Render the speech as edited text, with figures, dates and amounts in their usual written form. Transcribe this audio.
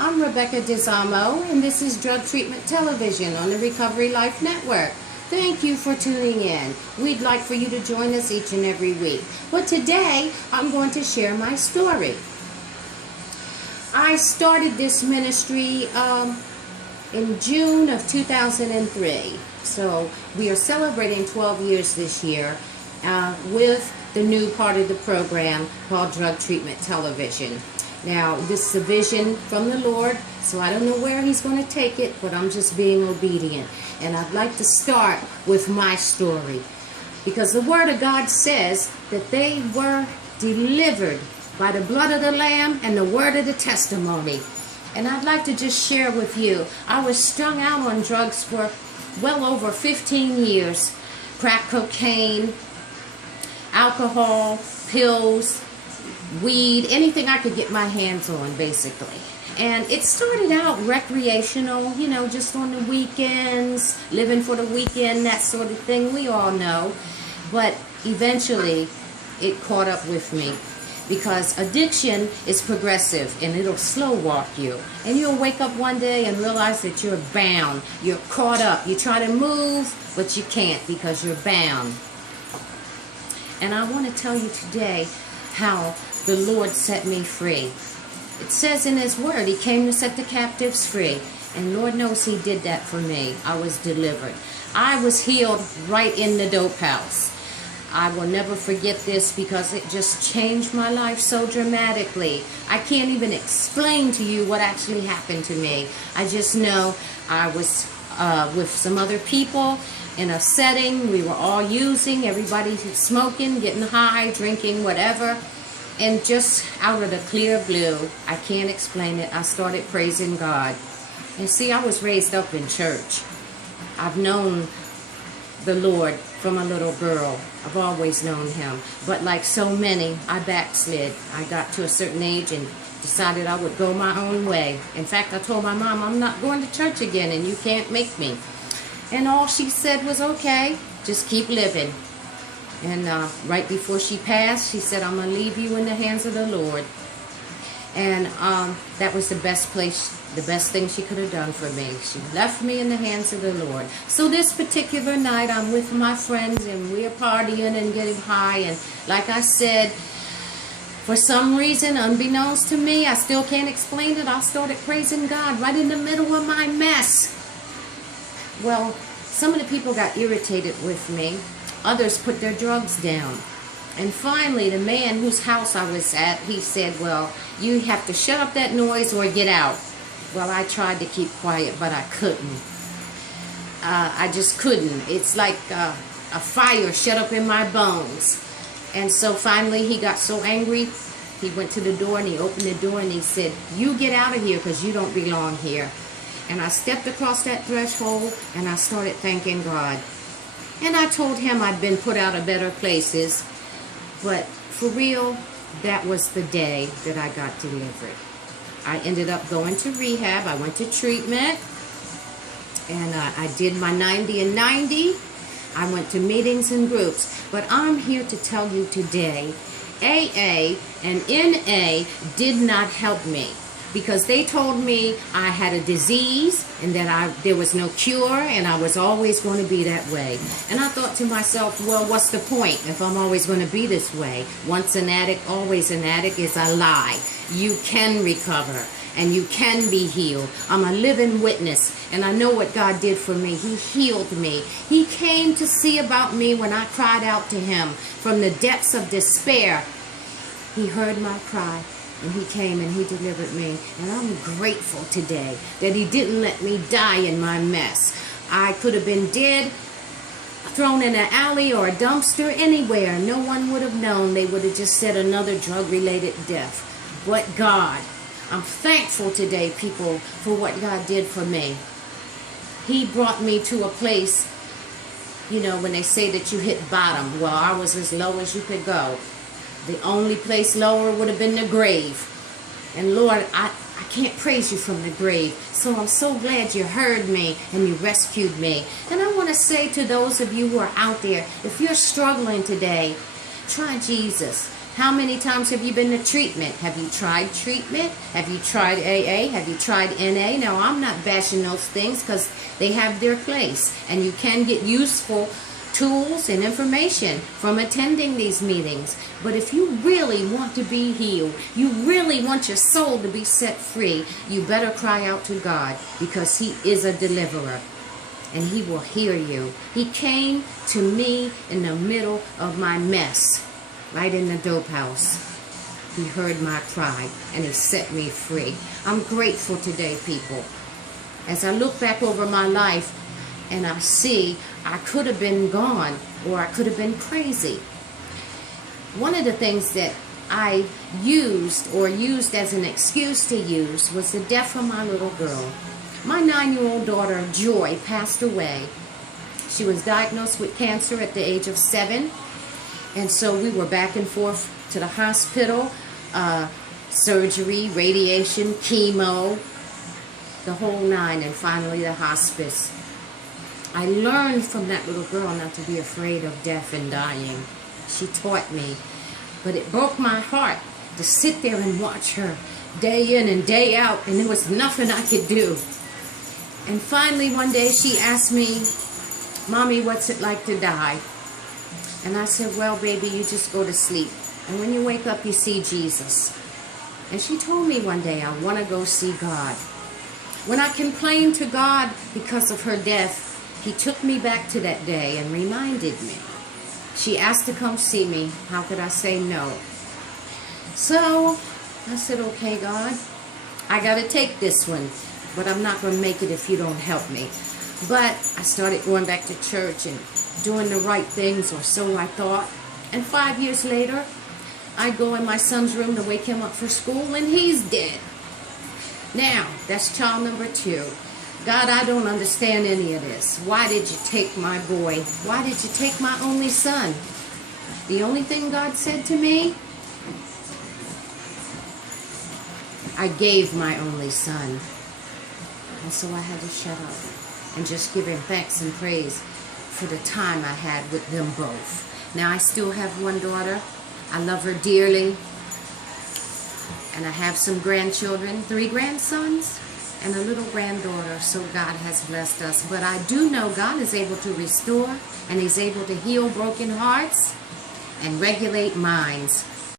I'm Rebecca Dizamo, and this is Drug Treatment Television on the Recovery Life Network. Thank you for tuning in. We'd like for you to join us each and every week. But today, I'm going to share my story. I started this ministry in June of 2003. So we are celebrating 12 years this year with the new part of the program called Drug Treatment Television. Now, this is a vision from the Lord, so I don't know where He's going to take it, but I'm just being obedient. And I'd like to start with my story, because the Word of God says that they were delivered by the blood of the Lamb and the word of the testimony. And I'd like to just share with you, I was strung out on drugs for well over 15 years. Crack cocaine, alcohol, pills, weed, anything I could get my hands on, basically. And it started out recreational, just on the weekends, living for the weekend, that sort of thing, we all know. But eventually, it caught up with me, because addiction is progressive and it'll slow walk you. And you'll wake up one day and realize that you're bound, you're caught up. You try to move, but you can't because you're bound. And I want to tell you today how the Lord set me free. It says in His Word, He came to set the captives free. And Lord knows He did that for me. I was delivered. I was healed right in the dope house. I will never forget this because it just changed my life so dramatically. I can't even explain to you what actually happened to me. I just know I was with some other people in a setting. We were all using, everybody smoking, getting high, drinking, whatever. And just out of the clear blue, I can't explain it, I started praising God. And see, I was raised up in church. I've known the Lord from a little girl. I've always known Him. But like so many, I backslid. I got to a certain age and decided I would go my own way. In fact, I told my mom, I'm not going to church again and you can't make me. And all she said was, okay, just keep living. And right before she passed, she said, I'm going to leave you in the hands of the Lord. And that was the best thing she could have done for me. She left me in the hands of the Lord. So this particular night, I'm with my friends, and we're partying and getting high. And like I said, for some reason, unbeknownst to me, I still can't explain it, I started praising God right in the middle of my mess. Well, some of the people got irritated with me. Others put their drugs down. And finally, the man whose house I was at, he said, well, you have to shut up that noise or get out. Well, I tried to keep quiet, but I couldn't. I just couldn't. It's like a fire shut up in my bones. And so finally, he got so angry, he went to the door and he opened the door and he said, you get out of here because you don't belong here. And I stepped across that threshold and I started thanking God. And I told him I'd been put out of better places. But for real, that was the day that I got delivered. I ended up going to rehab. I went to treatment. And I did my 90 and 90. I went to meetings and groups. But I'm here to tell you today, AA and NA did not help me. Because they told me I had a disease and that there was no cure and I was always going to be that way. And I thought to myself, well, what's the point if I'm always going to be this way? Once an addict, always an addict is a lie. You can recover and you can be healed. I'm a living witness and I know what God did for me. He healed me. He came to see about me when I cried out to Him from the depths of despair. He heard my cry. And He came and He delivered me. And I'm grateful today that He didn't let me die in my mess. I could have been dead, thrown in an alley or a dumpster, anywhere. No one would have known. They would have just said another drug-related death. But God, I'm thankful today, people, for what God did for me. He brought me to a place, when they say that you hit bottom. Well, I was as low as you could go. The only place lower would have been the grave. And Lord, I can't praise You from the grave. So I'm so glad You heard me and You rescued me. And I want to say to those of you who are out there, if you're struggling today, try Jesus. How many times have you been to treatment? Have you tried treatment? Have you tried AA? Have you tried NA? Now, I'm not bashing those things because they have their place. And you can get useful tools and information from attending these meetings. But if you really want to be healed, you really want your soul to be set free, you better cry out to God, because He is a deliverer. And He will hear you. He came to me in the middle of my mess, right in the dope house. He heard my cry and He set me free. I'm grateful today, people. As I look back over my life and I see I could have been gone, or I could have been crazy. One of the things that I used as an excuse to use was the death of my little girl. My 9-year-old daughter, Joy, passed away. She was diagnosed with cancer at the age of 7. And so we were back and forth to the hospital, surgery, radiation, chemo, the whole 9, and finally the hospice. I learned from that little girl not to be afraid of death and dying. She taught me. But it broke my heart to sit there and watch her day in and day out, and there was nothing I could do. And finally one day she asked me, "Mommy, what's it like to die?" And I said, "Well, baby, you just go to sleep. And when you wake up, you see Jesus." And she told me one day, "I want to go see God." When I complained to God because of her death, He took me back to that day and reminded me. She asked to come see me. How could I say no? So I said, "Okay, God, I got to take this one, but I'm not going to make it if you don't help me." But I started going back to church and doing the right things, or so I thought. And 5 years later, I go in my son's room to wake him up for school, and he's dead. Now, that's child number 2. God, I don't understand any of this. Why did you take my boy? Why did you take my only son? The only thing God said to me, I gave my only son. And so I had to shut up and just give Him thanks and praise for the time I had with them both. Now, I still have one daughter. I love her dearly. And I have some grandchildren, 3 grandsons, and a little granddaughter. So God has blessed us. But I do know God is able to restore, and He's able to heal broken hearts and regulate minds.